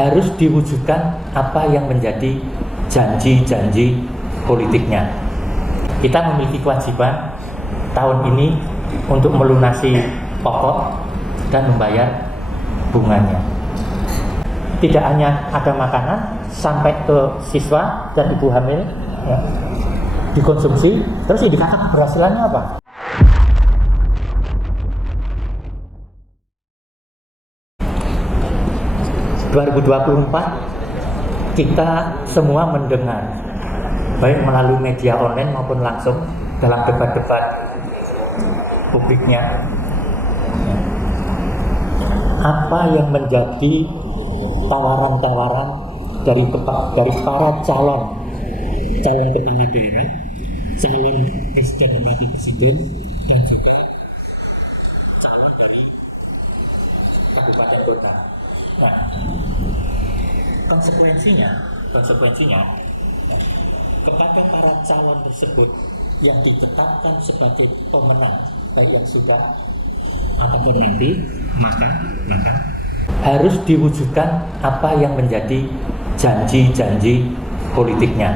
harus diwujudkan apa yang menjadi janji-janji politiknya. Kita memiliki kewajiban tahun ini untuk melunasi pokok dan membayar bunganya. Tidak hanya ada makanan sampai ke siswa dan ibu hamil ya, dikonsumsi. Terus indikator keberhasilannya apa? ...2024 kita semua mendengar, baik melalui media online maupun langsung dalam debat-debat publiknya, apa yang menjadi tawaran-tawaran dari para calon kepala daerah, calon presiden dan wakil presiden, dan juga calon dari kabupaten kota. Nah, konsekuensinya kepada para calon tersebut yang ditetapkan sebagai pemenang, baik yang sudah ataupun mimpi, maka harus diwujudkan apa yang menjadi janji-janji politiknya.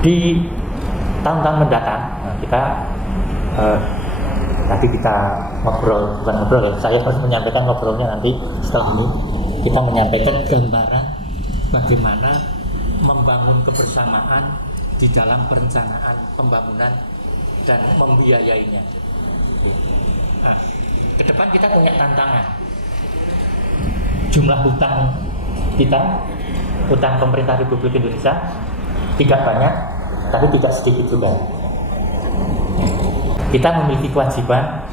Di tahun-tahun mendatang, tadi kita bukan ngobrol ya, saya harus menyampaikan ngobrolnya nanti setelah ini. Kita menyampaikan gambaran bagaimana membangun kebersamaan di dalam perencanaan pembangunan dan membiayainya. Ke depan kita punya tantangan. Jumlah hutang pemerintah Republik Indonesia tidak banyak, tapi tidak sedikit juga. Kita memiliki kewajiban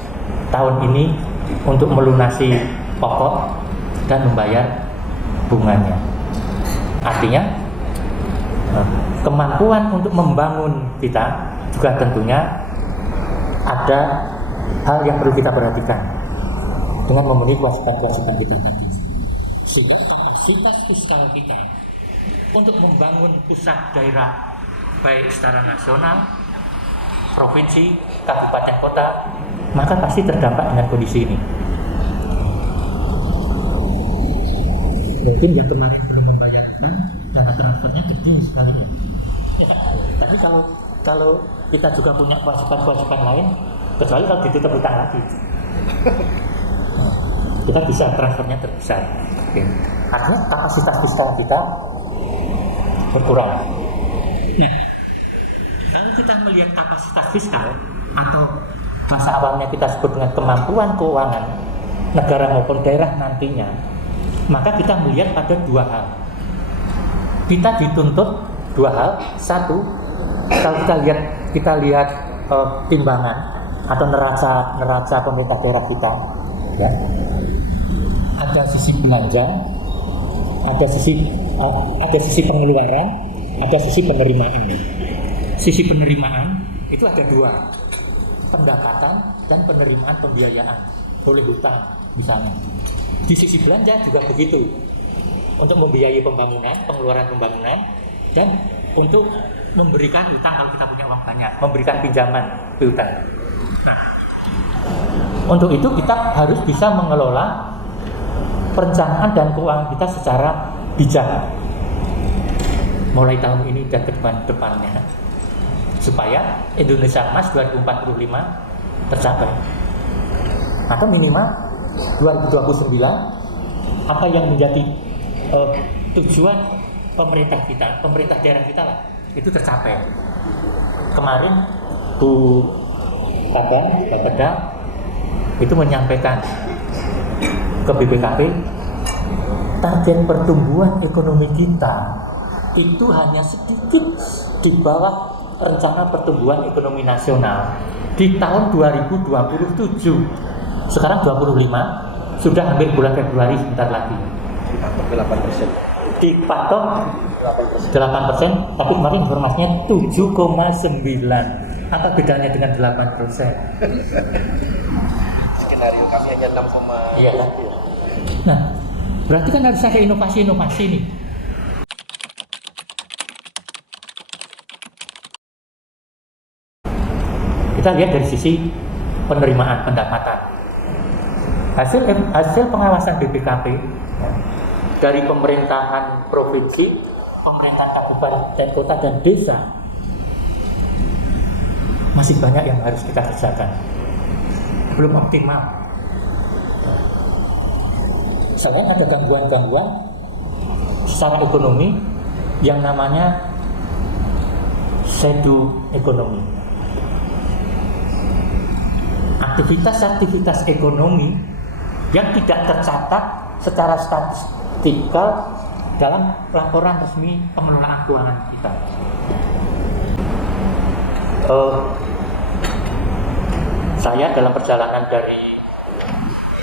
tahun ini untuk melunasi pokok dan membayar bunganya. Artinya kemampuan untuk membangun kita juga tentunya ada hal yang perlu kita perhatikan dengan memenuhi kewajiban-kewajiban kita tadi. Sehingga kapasitas fiskal kita untuk membangun pusat daerah baik secara nasional, provinsi, kabupaten, kota, maka pasti terdampak dengan kondisi ini. Mungkin yang kemarin belum membayar utang, dana transfernya gede sekali ya. Tapi kalau kita juga punya kewajiban lain, kecuali kalau ditutup utang lagi, kita bisa transfernya terbesar. Artinya kapasitas fiskal kita berkurang. Nah, kalau kita melihat kapasitas fiskal atau bahasa awalnya kita sebut dengan kemampuan keuangan negara maupun daerah nantinya, maka kita melihat pada dua hal. Kita dituntut dua hal. Satu, kalau kita lihat timbangan atau neraca pemerintah daerah kita, ya, ada sisi belanja, ada sisi pengeluaran, ada sisi penerimaan. Sisi penerimaan itu ada dua, pendapatan dan penerimaan pembiayaan oleh hutang misalnya. Di sisi belanja juga begitu, untuk membiayai pembangunan, pengeluaran pembangunan, dan untuk memberikan hutang kalau kita punya uang banyak, memberikan pinjaman piutang. Nah, untuk itu kita harus bisa mengelola perencanaan dan keuangan kita secara bijak mulai tahun ini dan ke depannya, supaya Indonesia Emas 2045 tercapai, atau minimal 2029 apa yang menjadi tujuan pemerintah daerah kita lah, itu tercapai. Kemarin Bu Bapeda itu menyampaikan ke BPKP, target pertumbuhan ekonomi kita itu hanya sedikit di bawah rencana pertumbuhan ekonomi nasional di tahun 2027. Sekarang 25, sudah hampir bulan Februari, sebentar lagi. Dipatok 8%, tapi kemarin informasinya 7,9. Apa bedanya dengan 8%? Skenario kami hanya 6, iya kan? Nah, berarti kan harus ada inovasi-inovasi nih. Kita lihat dari sisi penerimaan pendapatan. Hasil pengawasan BPKP ya, dari pemerintahan provinsi, pemerintahan kabupaten, kota, dan desa, masih banyak yang harus kita kerjakan, belum optimal. Selain ada gangguan-gangguan secara ekonomi yang namanya shadow ekonomi, aktivitas ekonomi yang tidak tercatat secara statistikal dalam laporan resmi pengelolaan keuangan kita. Saya dalam perjalanan dari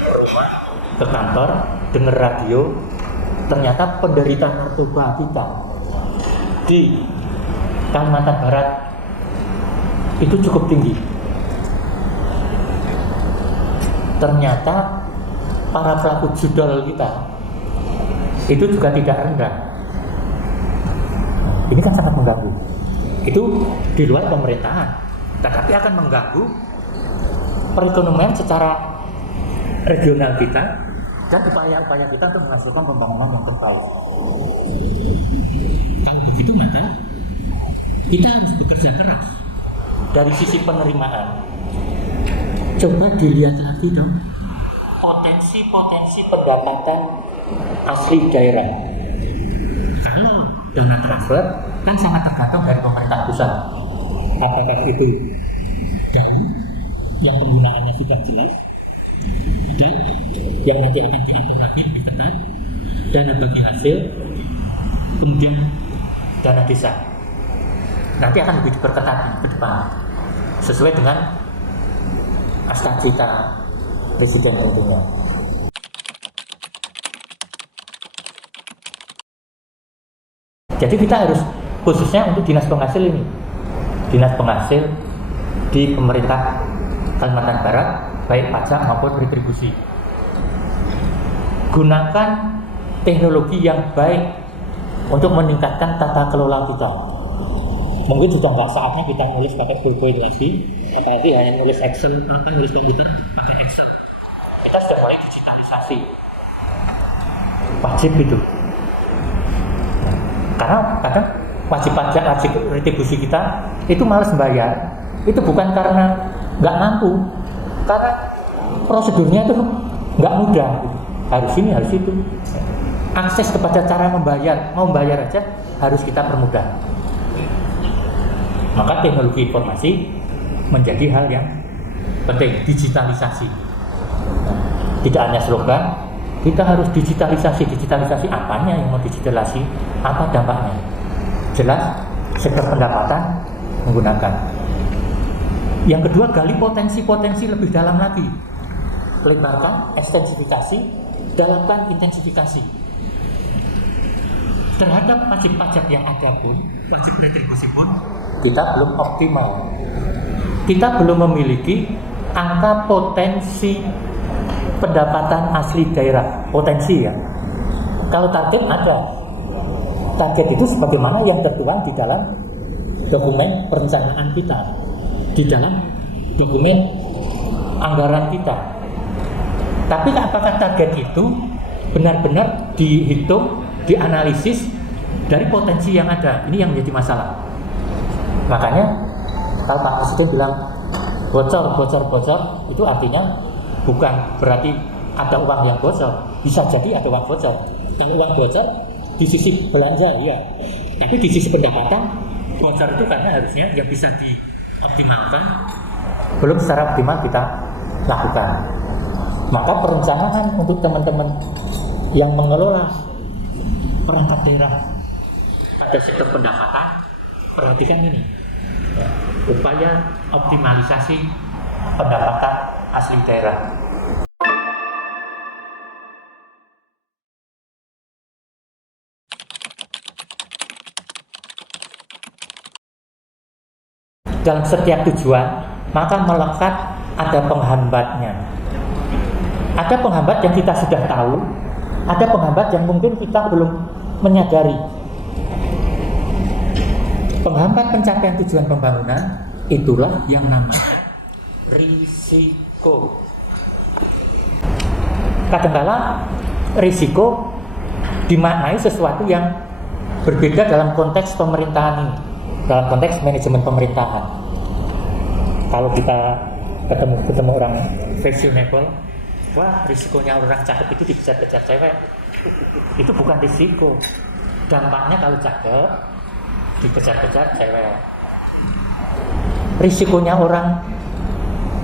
rumah ke kantor dengar radio, ternyata penderita narkoba kita di Kalimantan Barat itu cukup tinggi. Ternyata para pelaku judol kita itu juga tidak rendah. Ini kan sangat mengganggu. Itu di luar pemerintahan, tetapi akan mengganggu perekonomian secara regional kita dan upaya-upaya kita untuk menghasilkan pembangunan yang terbaik. Kalau begitu maka kita harus bekerja keras dari sisi penerimaan. Coba dilihat lagi dong potensi pendapatan asli daerah. Kalau dana transfer kan sangat tergantung dari pemerintah pusat. Apakah itu dana yang penggunaannya sudah jelas dan yang nanti akan diatur lagi lebih ketat, dana bagi hasil, kemudian dana desa. Nanti akan lebih diperketat ke depan sesuai dengan cita presiden tentunya. Jadi kita harus khususnya untuk dinas penghasil ini, dinas penghasil di pemerintah Kalimantan Barat, baik pajak maupun retribusi, gunakan teknologi yang baik untuk meningkatkan tata kelola kita. Mungkin sudah nggak saatnya kita nulis pakai PowerPoint lagi, apalagi hanya nulis Excel, nulis komputer pakai Excel. Kita sudah mulai digitalisasi, wajib itu. Karena kadang wajib pajak, wajib retribusi kita itu malas bayar. Itu bukan karena nggak mampu, karena prosedurnya itu nggak mudah. Harus ini, harus itu. Akses kepada cara membayar, mau bayar aja harus kita permudah. Maka teknologi informasi menjadi hal yang penting, digitalisasi. Tidak hanya slogan, kita harus digitalisasi. Digitalisasi apanya yang mau digitalisasi, apa dampaknya? Jelas, sektor pendapatan menggunakan. Yang kedua, gali potensi-potensi lebih dalam lagi. Lebarkan, ekstensifikasi, dalamkan intensifikasi. Terhadap wajib pajak yang ada pun, wajib retribusi pun, kita belum optimal. Kita belum memiliki angka potensi pendapatan asli daerah. Potensi ya. Kalau target ada. Target itu sebagaimana yang tertuang di dalam dokumen perencanaan kita, di dalam dokumen anggaran kita. Tapi apakah target itu benar-benar dihitung, dianalisis dari potensi yang ada? Ini yang menjadi masalah. Makanya kalau Pak Presiden bilang bocor, itu artinya bukan berarti ada uang yang bocor. Bisa jadi ada uang bocor. Kalau uang bocor di sisi belanja, ya. Tapi di sisi pendapatan, bocor itu karena harusnya yang bisa dioptimalkan belum secara optimal kita lakukan. Maka perencanaan untuk teman-teman yang mengelola perangkat daerah pada sektor pendapatan, perhatikan ini ya, upaya optimalisasi pendapatan asli daerah. Dalam setiap tujuan maka melekat ada penghambatnya. Ada penghambat yang kita sudah tahu, ada penghambat yang mungkin kita belum menyadari. Penghambat pencapaian tujuan pembangunan itulah yang namanya risiko. Kadangkala risiko dimaknai sesuatu yang berbeda dalam konteks pemerintahan ini, dalam konteks manajemen pemerintahan. Kalau kita ketemu orang fashionable, wah risikonya orang cakep itu dikejar-kejar cewek, itu bukan risiko. Dampaknya kalau cakep dikejar-kejar cewek. Risikonya orang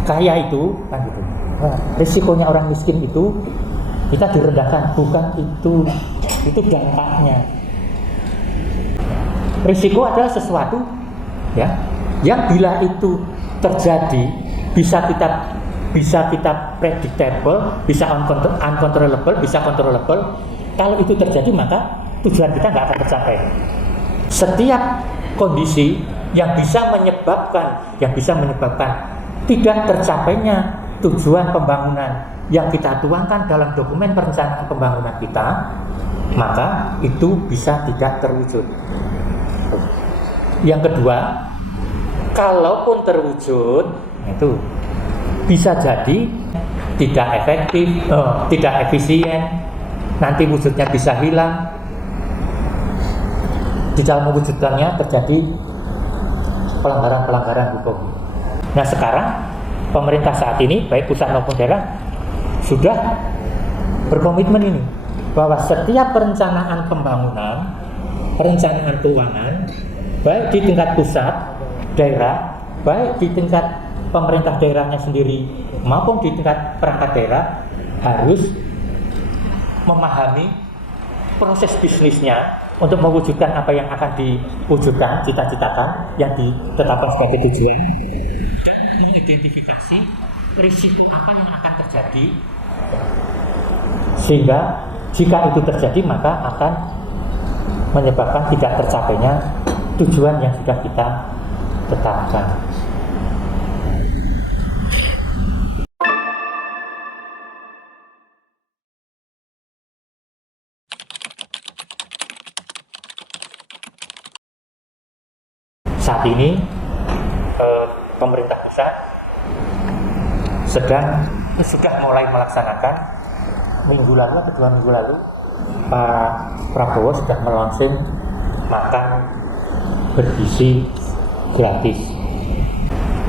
kaya itu kan gitu. Nah, risikonya orang miskin itu kita direndahkan, bukan itu dampaknya. Risiko adalah sesuatu ya yang bila itu terjadi bisa kita predictable, bisa uncontrollable, bisa controllable. Kalau itu terjadi maka tujuan kita nggak akan tercapai. Setiap kondisi yang bisa menyebabkan tidak tercapainya tujuan pembangunan yang kita tuangkan dalam dokumen perencanaan pembangunan kita, maka itu bisa tidak terwujud. Yang kedua, kalaupun terwujud, itu bisa jadi tidak efektif, tidak efisien, nanti wujudnya bisa hilang. Di dalam mewujudkannya terjadi pelanggaran-pelanggaran hukum. Nah sekarang pemerintah saat ini baik pusat maupun daerah sudah berkomitmen ini bahwa setiap perencanaan pembangunan, perencanaan keuangan, baik di tingkat pusat, daerah, baik di tingkat pemerintah daerahnya sendiri maupun di tingkat perangkat daerah harus memahami proses bisnisnya untuk mewujudkan apa yang akan diwujudkan, cita-citakan yang ditetapkan sebagai tujuan, mengidentifikasi risiko apa yang akan terjadi, sehingga jika itu terjadi maka akan menyebabkan tidak tercapainya tujuan yang sudah kita tetapkan. Saat ini pemerintah pusat sudah mulai melaksanakan minggu lalu atau 2 minggu lalu Pak Prabowo sudah melaunching makan bergizi gratis.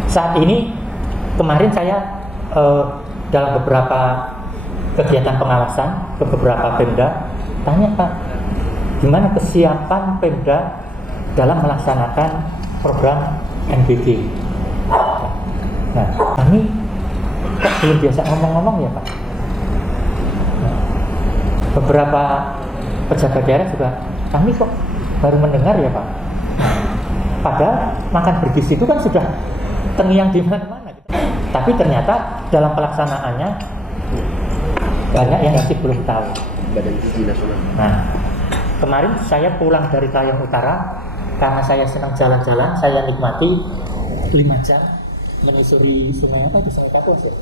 Saat ini kemarin saya dalam beberapa kegiatan pengawasan ke beberapa Pemda tanya, Pak, gimana kesiapan Pemda dalam melaksanakan program NBG. Nah, kami kok belum biasa ngomong-ngomong ya Pak. Nah, beberapa pejabat daerah juga, kami kok baru mendengar ya Pak. Padahal makan bergizi itu kan sudah terngiang di mana-mana. Tapi ternyata dalam pelaksanaannya banyak yang masih belum tahu. Badan Gizi Nasional. Nah, kemarin saya pulang dari Kayong Utara. Karena saya senang jalan-jalan, saya nikmati 5 jam menyusuri sungai apa itu, Sungai Kapuas ya?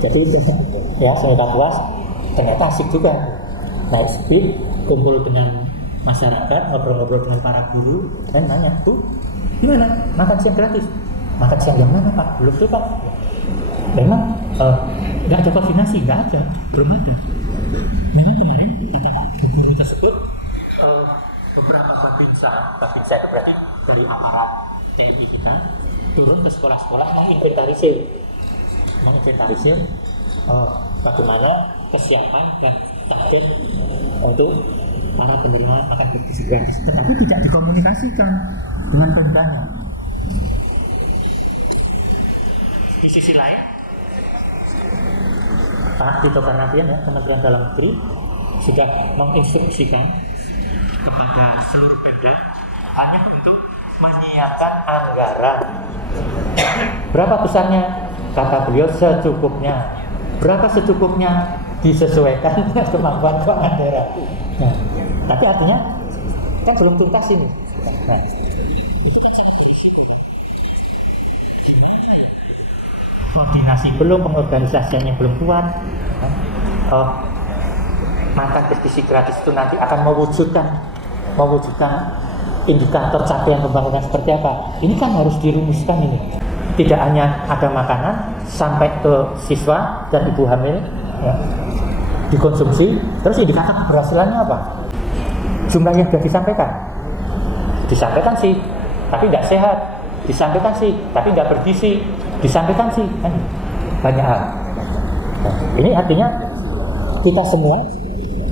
Jadi itu ya Sungai Kapuas ternyata asik juga. Naik speed, kumpul dengan masyarakat, ngobrol-ngobrol dengan para guru, dan nanya, Bu, gimana? Makan siang gratis? Makan siang yang mana Pak? Belum tuh Pak. Memang nggak ada koordinasi, nggak ada, belum ada. Memang kemarin kata guru tersebut beberapa babinsa itu berarti dari aparat TNI kita turun ke sekolah-sekolah menginventarisir bagaimana kesiapan dan target untuk para penerima makan bergizi gratis, tetapi tidak dikomunikasikan dengan Pemdanya. Di sisi lain, Pak Tito Karnavian ya, Kementerian Dalam Negeri sudah menginstruksikan kepada seluruh Pemda hanya untuk menyiapkan anggaran. Berapa besarnya? Kata beliau secukupnya. Berapa secukupnya? Disesuaikan dengan kemampuan keuangan daerah. Nah, tapi artinya kan belum tuntas ini. Nah, itu kan koordinasi belum, pengorganisasiannya belum kuat. Makan bergizi gratis itu nanti akan mewujudkan indikator capaian pembangunan seperti apa? Ini kan harus dirumuskan ini. tidak hanya ada makanan sampai ke siswa dan ibu hamil ya, dikonsumsi, terus indikator keberhasilannya apa? Jumlah yang sudah disampaikan sih, tapi tidak sehat, disampaikan sih, tapi tidak bergizi, disampaikan sih, kan banyak hal. Nah, ini artinya kita semua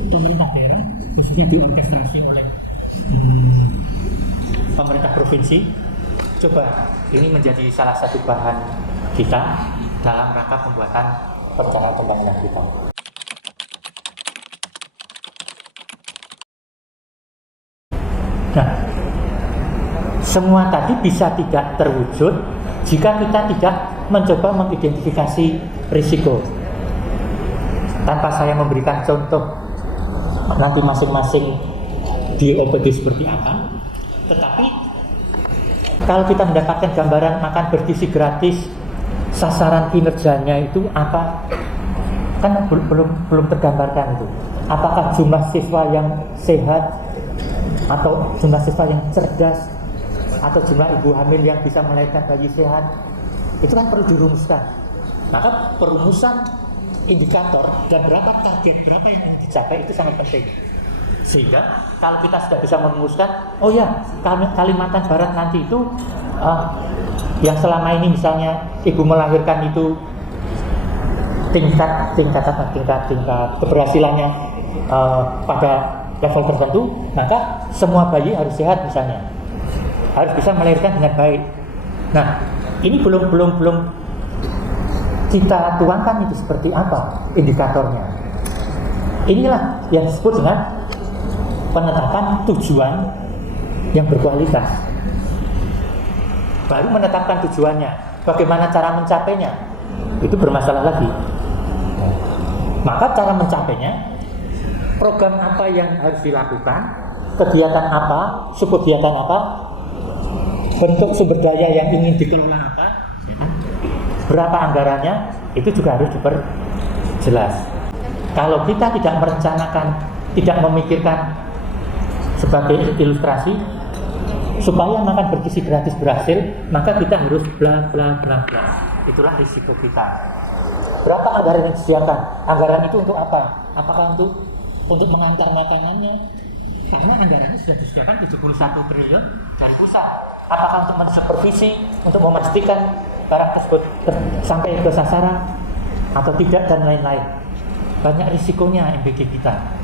pemerintah daerah, khususnya diorkestrasi oleh pemerintah provinsi, coba ini menjadi salah satu bahan kita dalam rangka pembuatan rencana pembangunan kita. Nah, semua tadi bisa tidak terwujud jika kita tidak mencoba mengidentifikasi risiko. Tanpa saya memberikan contoh nanti masing-masing di OPD seperti apa, tetapi kalau kita mendapatkan gambaran makan bergizi gratis, sasaran kinerjanya itu apa, kan belum tergambarkan itu. Apakah jumlah siswa yang sehat, atau jumlah siswa yang cerdas, atau jumlah ibu hamil yang bisa melahirkan bayi sehat, itu kan perlu dirumuskan. Maka perumusan indikator dan berapa target, berapa yang ingin dicapai itu sangat penting. Sehingga kalau kita sudah bisa merumuskan, oh ya, Kalimantan Barat nanti itu yang selama ini misalnya ibu melahirkan itu tingkat keberhasilannya pada level tertentu, maka semua bayi harus sehat misalnya, harus bisa melahirkan dengan baik. Nah, ini belum kita tuangkan itu seperti apa indikatornya. Inilah yang disebut dengan penetapan tujuan yang berkualitas. Baru menetapkan tujuannya, bagaimana cara mencapainya, itu bermasalah lagi. Maka cara mencapainya, program apa yang harus dilakukan, kegiatan apa, subkegiatan apa, bentuk sumber daya yang ingin dikelola apa, berapa anggarannya, itu juga harus diperjelas. Kalau kita tidak merencanakan, tidak memikirkan sebagai ilustrasi, supaya makan bergizi gratis berhasil, maka kita harus bla bla bla bla. Itulah risiko kita. Berapa anggaran yang disediakan? Anggaran itu untuk apa? Apakah untuk mengantar makanannya? Karena anggarannya sudah disediakan 71 triliun dari pusat. Apakah untuk mensupervisi, untuk memastikan barang tersebut sampai ke sasaran atau tidak, dan lain-lain. Banyak risikonya MBG kita.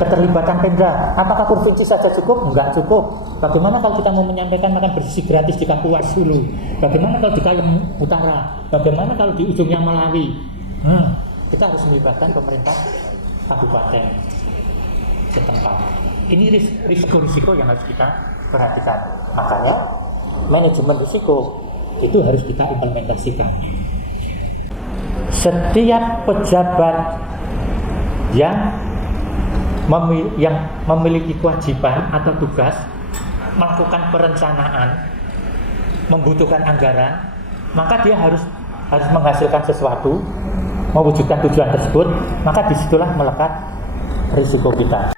Keterlibatan Pemda, apakah provinsi saja cukup? Enggak cukup. Bagaimana kalau kita mau menyampaikan makan bergizi gratis di Kapuas Hulu? Bagaimana kalau di Kayem Utara? Bagaimana kalau di ujungnya Melawi? Kita harus melibatkan pemerintah kabupaten setempat. Ini risiko-risiko yang harus kita perhatikan. Makanya manajemen risiko itu harus kita implementasikan. Setiap pejabat yang memiliki kewajiban atau tugas melakukan perencanaan, membutuhkan anggaran, maka dia harus menghasilkan sesuatu, mewujudkan tujuan tersebut, maka disitulah melekat risiko kita.